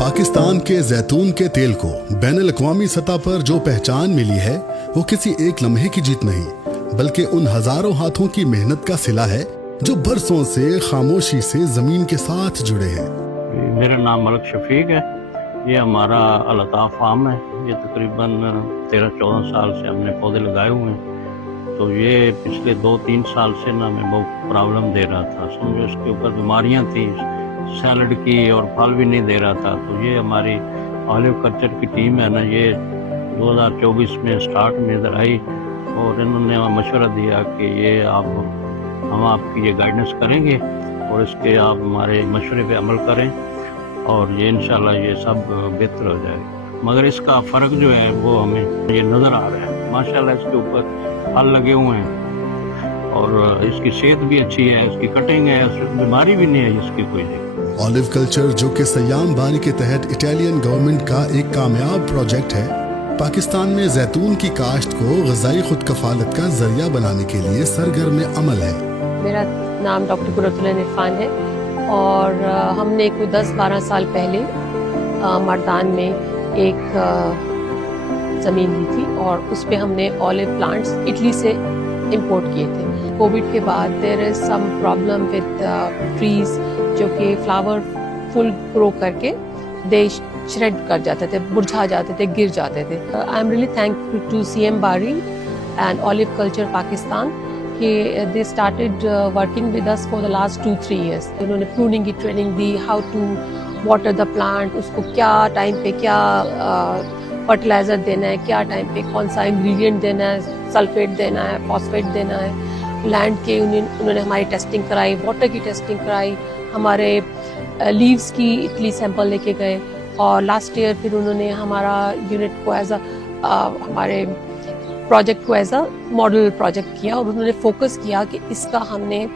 पाकिस्तान के जैतून के तेल को बैनुल-अक़वामी सतह पर जो पहचान मिली है वो किसी एक लम्हे की जीत नहीं बल्कि उन हजारों हाथों की मेहनत का सिला है जो बरसों से खामोशी से जमीन के साथ जुड़े हैं। मेरा नाम मलिक शफीक है। ये हमारा अल्ताफ फार्म है। ये तकरीबन 13-14 साल से हमने पौधे लगाए हुए हैं। तो ये पिछले 2-3 साल से ना हमें बहुत प्रॉब्लम दे रहा था। समझो इसके ऊपर बीमारियां थी, सैलड की, और फल भी नहीं दे रहा था। तो ये हमारी ऑलिव कल्चर की टीम है ना, ये 2024 में स्टार्ट में इधर आई और इन्होंने हमें मशवरा दिया कि ये हम आपकी ये गाइडेंस करेंगे और इसके आप हमारे मशवरे पे अमल करें और ये इंशाल्लाह ये सब बेहतर हो जाएगा। मगर इसका फ़र्क जो है वो हमें ये नज़र आ रहा है। माशाल्लाह इसके ऊपर फल लगे हुए हैं और इसकी सेहत भी अच्छी है, इसकी कटिंग है, बीमारी भी नहीं है इसकी कोई। ऑलिव कल्चर जो कि सयाम बारी के तहत इटालियन गवर्नमेंट का एक कामयाब प्रोजेक्ट है, पाकिस्तान में जैतून की काश्त को ग़िज़ाई खुद कफालत का जरिया बनाने के लिए सरगर्म अमल है। मेरा नाम डॉक्टर कुर्रतुल इरफान है और हमने कोई 10-12 साल पहले मर्दान में एक ज़मीन ली थी और उस पे हमने ऑलिव प्लांट्स इटली से इंपोर्ट किए थे। कोविड के बाद there is some problem with trees जो कि फ्लावर फुल ग्रो करके दे श्रेड कर जाते थे, मुरझा जाते थे, गिर जाते थे। I am really thankful to CM Bari and olive culture Pakistan कि they started working with us for the last 2-3 years. उन्होंने प्रूनिंग की ट्रेनिंग दी, how to water the plant, उसको क्या टाइम पे क्या फर्टिलाइजर देना है, क्या टाइम पे कौन सा इंग्रेडिएंट देना है, सल्फेट देना है, फॉस्फेट देना है। लैंड के उन्होंने हमारी टेस्टिंग कराई, वाटर की टेस्टिंग कराई, हमारे लीव्स की इटली सैंपल लेके गए और लास्ट ईयर फिर उन्होंने हमारा यूनिट को एज हमारे प्रोजेक्ट को एज अ मॉडल प्रोजेक्ट किया और उन्होंने फोकस किया कि इसका हमने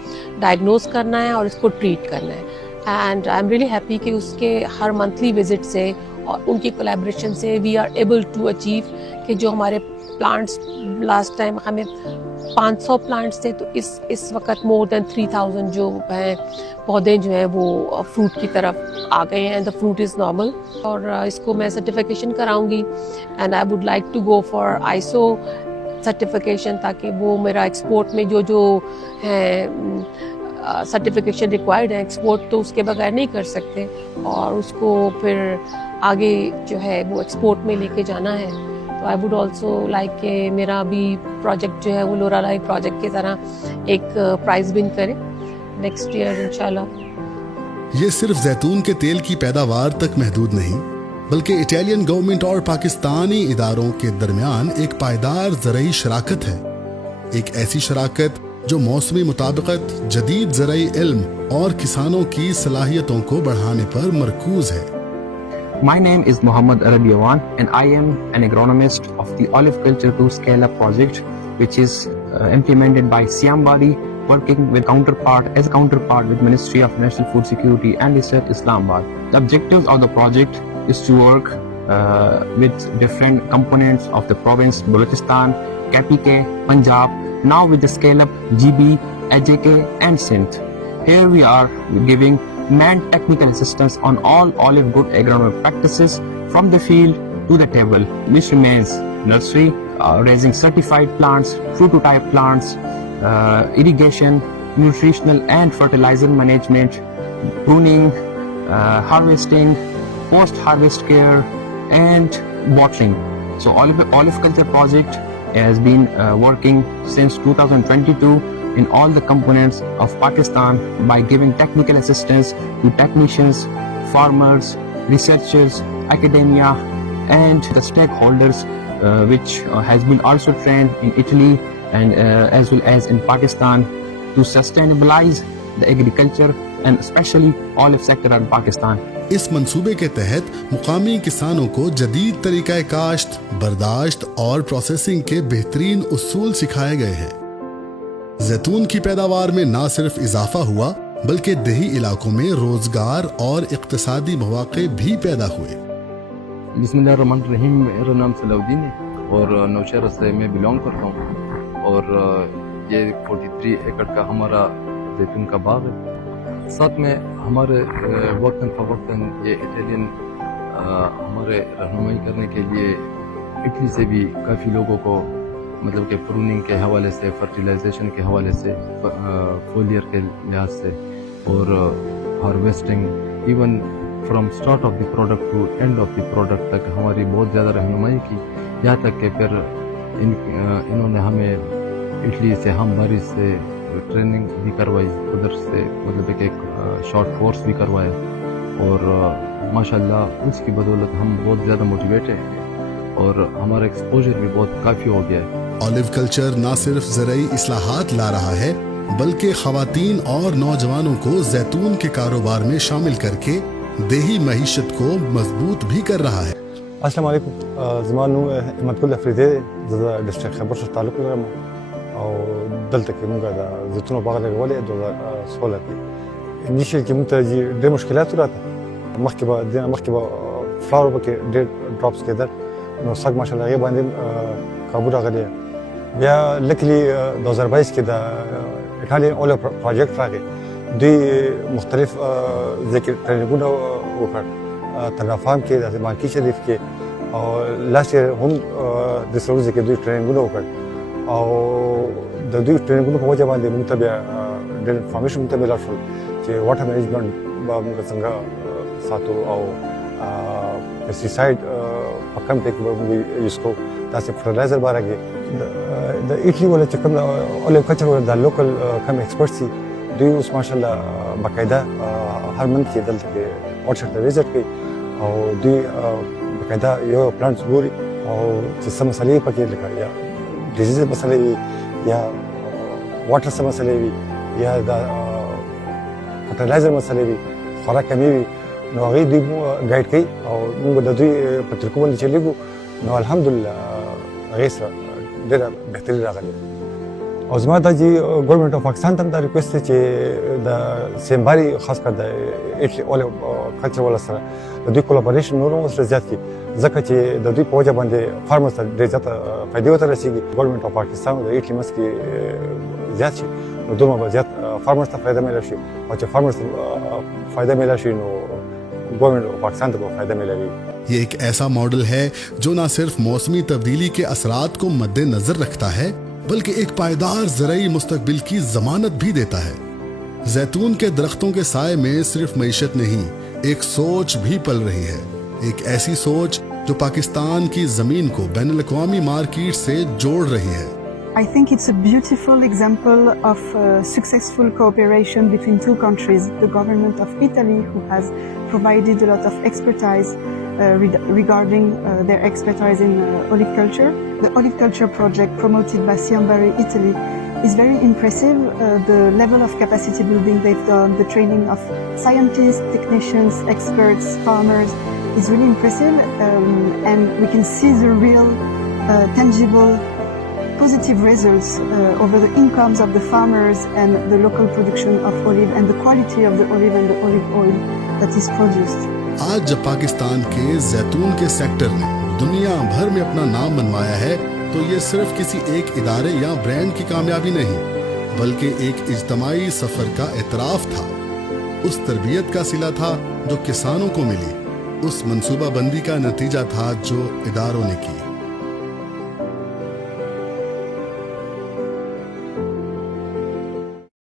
डायग्नोज करना है और इसको ट्रीट करना है। And I am really happy कि उसके हर मंथली विजिट से और उनकी कोलैबोरेशन से we are able to achieve कि जो हमारे प्लांट्स लास्ट टाइम हमें 500 प्लांट्स थे, तो इस वक्त मोर देन 3000 जो हैं पौधे जो हैं वो फ्रूट की तरफ आ गए हैं। द फ्रूट इज़ नॉर्मल और इसको मैं सर्टिफिकेशन कराऊंगी and I would like to go for ISO certification ताकि वो मेरा एक्सपोर्ट में जो है सर्टिफिकेशन रिक्वायर्ड है, एक्सपोर्ट तो उसके बगैर नहीं कर सकते और उसको फिर आगे जो है वो एक्सपोर्ट में लेके जाना है। तो आई वुड ऑल्सो लाइक कि मेरा भी प्रोजेक्ट जो है वो लोरालाई प्रोजेक्ट की तरह एक प्राइज विन करे नेक्स्ट ईयर इंशाल्लाह। ये सिर्फ जैतून के तेल की पैदावार तक महदूद नहीं बल्कि इटालियन गवर्नमेंट और पाकिस्तानी इदारों के दरमियान एक पायदार ज़रई शराकत है। एक ऐसी शराकत जो मौसमी मुताबिकत, जदीद ज़रई इल्म और किसानों की सलाहियतों को बढ़ाने पर मरकूज है। My name is Muhammad Arabiyawan and I am an agronomist of the Olive Culture to Scale Up project, which is implemented by CM Baari, working with as a counterpart with Ministry of National Food Security and Research, Islamabad. The objectives of the project is to work with different components of the province Balochistan, KPK, Punjab, now with the Scale Up GB, AJK and Sindh. Here we are giving manned technical assistance on all olive good agronomic practices from the field to the table, which remains nursery, raising certified plants, fruit-to-type plants, irrigation, nutritional and fertilizer management, pruning, harvesting, post-harvest care and watering. So olive culture project has been working since 2022 in all the components of Pakistan by giving technical assistance to technicians, farmers, researchers, academia and the stakeholders which has been also trained in Italy and as well as in Pakistan to sustainabilize the agriculture and especially olive sector in Pakistan. इस मंसूबे के तहत मुकामी किसानों को जदीद तरीका काश्त, बर्दाश्त और प्रोसेसिंग के बेहतरीन उसूल सिखाए गए हैं। जैतून की पैदावार में न सिर्फ इजाफा हुआ बल्कि देही इलाकों में रोजगार और इक्तिसादी मौके भी पैदा हुए। बिस्मिल्लाहिर्रहमानिर्रहीम। मेरा नाम सलाउद्दीन है और नौशहरा से मैं बिलोंग करता हूँ और ये 43 एकड़ का हमारा जैतून का बाग है। साथ में हमारे वक्तन फवक्तन ये इटालियन हमारे रहनुमाई करने के लिए इटली से भी काफ़ी लोगों को मतलब कि प्रूनिंग के हवाले से, फर्टिलाइजेशन के हवाले से, फोलियर के लिहाज से और harvesting, even from start of the product to end of the product तक हमारी बहुत ज़्यादा रहनुमाई की। यहाँ तक कि फिर इन्होंने हमें इटली से हम बारी से ट्रेनिंग भी करवाई, उधर से मतलब कि एक शॉर्ट कोर्स भी करवाया और माशाल्लाह उसकी बदौलत हम बहुत ज़्यादा मोटिवेटेड हैं और हमारा एक्सपोजर भी बहुत काफ़ी हो गया है। ऑलिव कल्चर न सिर्फ ज़राई इस्लाहात ला रहा है बल्कि खवातीन और नौजवानों को जैतून के कारोबार में शामिल करके देही मईशत को मजबूत भी कर रहा है। अस्सलाम वालेकुम ज़मानु हिम्मतुल्लाह फरीदे द डिस्ट्रिक्ट खैबर शरीफ तालुक लرم او دلته کې موږ د زیتونو باغ لګولې 2016 کې انیشل کې موږ ته ډېر مشکلات راته مخکې به فلاور به کې ډېر ډراپس کېدل نو سګ ماشاءالله هغې باندې کابو راغلی بیا لکلی 2022 کې د ایټالین اولو پروجیکټ راغی دوی مختلف ذکر ټریننګونه وکړ تنافام کې د مانکی شریف کې او لاست هم د سروز کې دوی ټریننګونه وکړ او د دوی ټریننګونو په وجه باندې موږ ته بیا ډېر انفارمیشن موږ ته میلاو شول چې واټر مینجمنټ به موږ څنګه ساتو او پیسټیساید په کم ټکي به موږ یوز کوو داسې فرټیلایزر به راکړي د ایټلي والا چې کوم اولیو کلچر والا د لوکل کم ایکسپرټس دي دوی اوس ماشاءالله باقاعده هر منت کې دلته کې اورچرډ ته وزټ کوي او دوی باقاعده یو پلانټس ګوري او چې څه مسلې پکې لکه یا ډیزیز مسلې وي یا واټر څه مسلې وي یا د فرټیلایزر مسلې وي خوراک کمې وي نو هغې دوی ګایډ کوي او موږ د دوی په طریقو باندې چلیږو نو الحمدلله هغې سره ډېره بهتري راغلې او زما دا چې ګورنمنټ اف پاکستان ته هم دا ریکویسټ دی چې د سیمباري خاص کر د ایټلي اولو کلچر والا سره د دوی کولابوریشن نور هم سره زیات کړي ځکه چې د دوی په وجه باندې فارمرز ته ډېر زیاته فایدې ورته رسېږي ګورنمنټ اف پاکستان د ایټلي منځ کې زیات شي نو دومره به زیات فارمرز ته فایده میلاو شي او چې فارمرز ته فایده میلاو شي نو گورنمنٹ پاکستان کو فائدہ ملے گی۔ ये एक ऐसा मॉडल है जो न सिर्फ मौसमी तब्दीली के असरात को मद्देनजर रखता है बल्कि एक पायदार ज़राई मुस्तकबिल की जमानत भी देता है। जैतून के दरख्तों के साए में सिर्फ मईशत नहीं, एक सोच भी पल रही है, एक ऐसी सोच जो पाकिस्तान की जमीन को बैनुल-अक़वामी मार्केट से जोड़ रही है। I think it's a beautiful example of successful cooperation between two countries. The government of Italy, who has provided a lot of expertise regarding their expertise in olive culture. The olive culture project promoted by Siambari Italy is very impressive. The level of capacity building they've done, the training of scientists, technicians, experts, farmers is really impressive, and we can see the real tangible positive results over the incomes of the farmers and the local production of olive and the quality of the olive and the olive oil that is produced. आज जब पाकिस्तान के जैतून के sector ने दुनिया भर में अपना नाम बनवाया है तो ये सिर्फ किसी एक इदारे या ब्रांड की कामयाबी नहीं बल्कि एक इज्तमाई सफर का एतराफ था, उस तरबियत का सिला था जो किसानों को मिली, उस मंसूबाबंदी का नतीजा था जो इदारों ने की।